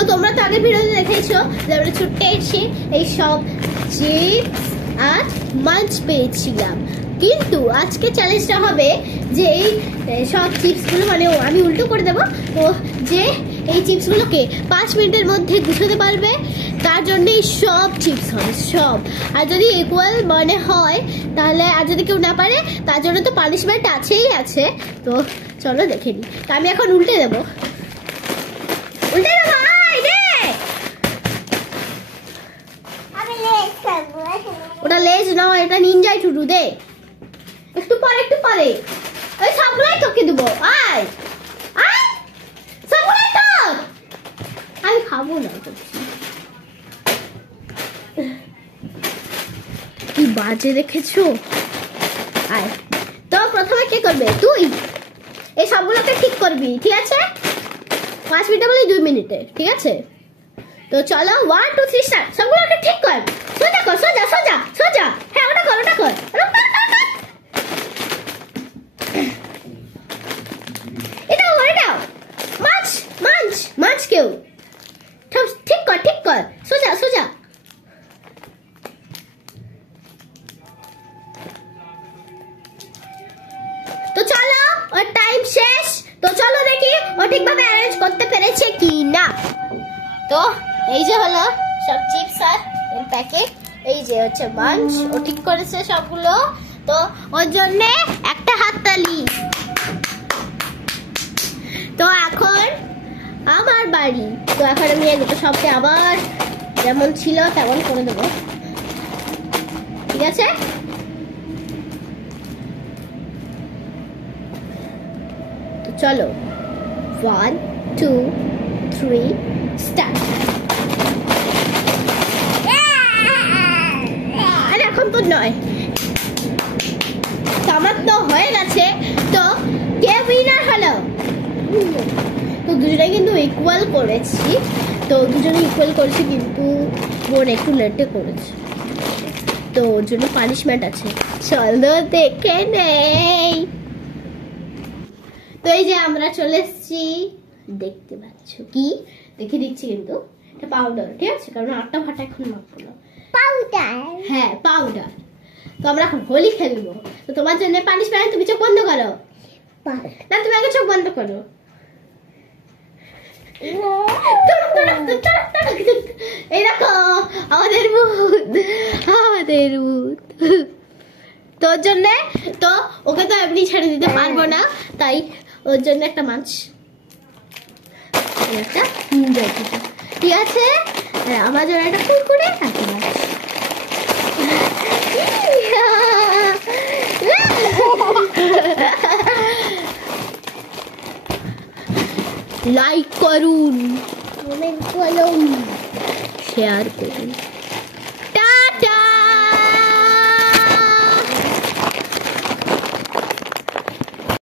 তো তোমরা তো আগের ভিডিওতে দেখেছো যে আমরা ছুটে এসে এই সব চিপস আর মাঞ্চ পেয়েছিলাম, কিন্তু আজকে চ্যালেঞ্জটা হবে যে এই সব চিপসগুলো মানে আমি উল্টো করে দেবো, তো যে এই চিপসগুলোকে 5 মিনিটের মধ্যে গুছাতে পারবে তার জন্য সব চিপস হবে সব। আর যদি ইকুয়াল মানে হয় তাহলে, আর যদি কেউ না পারে তার জন্য তো পানিশমেন্ট আছেই আছে। তো চলো দেখে নিই। তো আমি এখন উল্টে দেবো, উল্টে দেবো। ওটা লেজ নয়, এটা নিনজা টুটু। দে একটু পরে, একটু পরে। ওই সবগুলাই তোকে দেবো। আয় আয়, সবগুলাই তো আমি খাবো না। কি বাজে দেখেছো? আয়। তো প্রথমে কি করবে? তুই এই সবগুলোকে ঠিক করবি, ঠিক আছে? 5 মিনিটে বলি 2 মিনিটে, ঠিক আছে? তো চলো 1 2 3 স্টার্ট। সবগুলোকে ঠিক কর, সোজা কর, সোজা সোজা সোজা। হ্যাঁ ওটা কর, ওটা কর। এটাও এটাও মাছ মাছ মাছ কেউ ঠিক কর, ঠিক কর, সোজা সোজা। তো চলো ওর টাইম শেষ। তো চলো দেখি ও ঠিকভাবে অ্যারেঞ্জ করতে পেরেছে কি না। তো এই যে হলো সব চিপস আর এর প্যাকেট, এই যে হচ্ছে মাঞ্চ, ও ঠিক করেছে সবগুলো। তো ওর জন্য একটা হাততালি। তো এখন আমার বাড়ি। তো এখন আমি এগুলো সবকে আবার যেমন ছিল তেমন করে দেবো, ঠিক আছে? তো চলো 1 2 3 স্টার্ট। আরে এখন তো নয়, আমার তো হয়ে গেছে। তো কে উইনার হলো? তো দুজনে কিন্তু ইকুয়াল করেছি। তো দুজনে ইকুয়াল করেছি, কিন্তু বোন একটু লেটে করেছে, তো ওর জন্য পানিশমেন্ট আছে। চলো দেখে নেই। তো এই যে আমরা চলে এসেছি, দেখতে পাচ্ছ কি? দেখে দিচ্ছি, কিন্তু এটা পাউডার, ঠিক আছে? কারণ আটটা ফাটা এখন মাখবো না। পাউডার, হ্যাঁ পাউডার। তো আমরা এখন হোলি খেলবো। তো তোমার জন্য পানিশমেন্ট, তুমি চোখ বন্ধ করো। না তুমি আগে চোখ বন্ধ করো। এই দেখো আমাদের ভূত, আমাদের ভূত। তোর জন্য তো ওকে তো এমনি ছেড়ে দিতে পারবো না, তাই ওর জন্য একটা মাছ, একটা ঠিক আছে? আমার জন্য একটা কুকুরে একটা মাছ। লাইক করুন, কমেন্ট করুন, শেয়ার করুন।